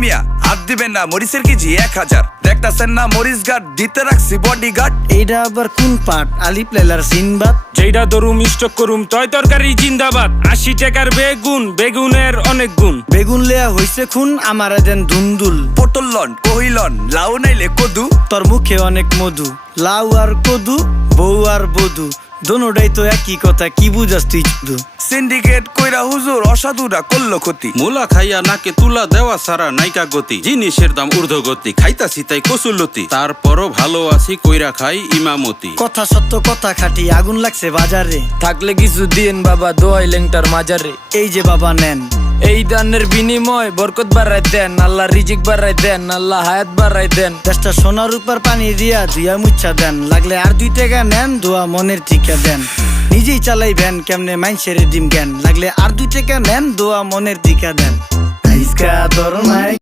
মিয়া হাত দিবেন না, মরিচের কেজি 1000। দেখতাছেন না মরিচ গার্ড দিতে রাখছি বডি গার্ড। এইটা আবার কোন পাট? আলিপ লেলার সিনবাদ। যেইটা ধরুম স্টক করুম তয় তরকারি জিন্দাবাদ। 80 টাকার বেগুন, বেগুনের অনেক গুণ। বেগুন লেয়া হইছে খুন, আমারে দেন ধুন্দুল। পটল লন, কহিলন, লাউ নাইলে কদু। তোর মুখে অনেক মধু, লাউ আর কদু, বউ আর বধু, দোনোটাই তো একই কথা, কি বুঝাস তুই শুধু? সিন্ডিকেট কইরা হুজুর অসাধুরা করলো ক্ষতি। মুলা খাইয়া নাকে তুলা দেওয়া সারা নাইকা গতি। জিনিসের দাম ঊর্ধ্বগতি, খাইতাছি তাই কসুলতি। তারপরও ভালো আছি কইরা খাই ইমামতি। কথা সত্য কথা খাটি, আগুন লাগছে বাজারে। থাকলে কিছু দিন বাবা, দোয়াই লেংটার মাজারে। এই যে বাবা নেন, এই দানের বিনিময় বরকত বাড়াই দেন, আল্লাহ রিজিক বাড়াই দেন, আল্লাহ হায়াত বাড়াই দেন। দেশটা সোনার উপর পানি দিয়া ধুইয়া মুচ্ছা দেন। লাগলে আর 2 টাকা নেন, দোয়া মনের টিকা দেন। নিজেই চালাই ভ্যান, কেমনে মাইনসেরে দিম জ্ঞান। লাগলে আর 2 টাকা নেন, দোয়া মনের টিকা দেন। আইসকা তোর নাই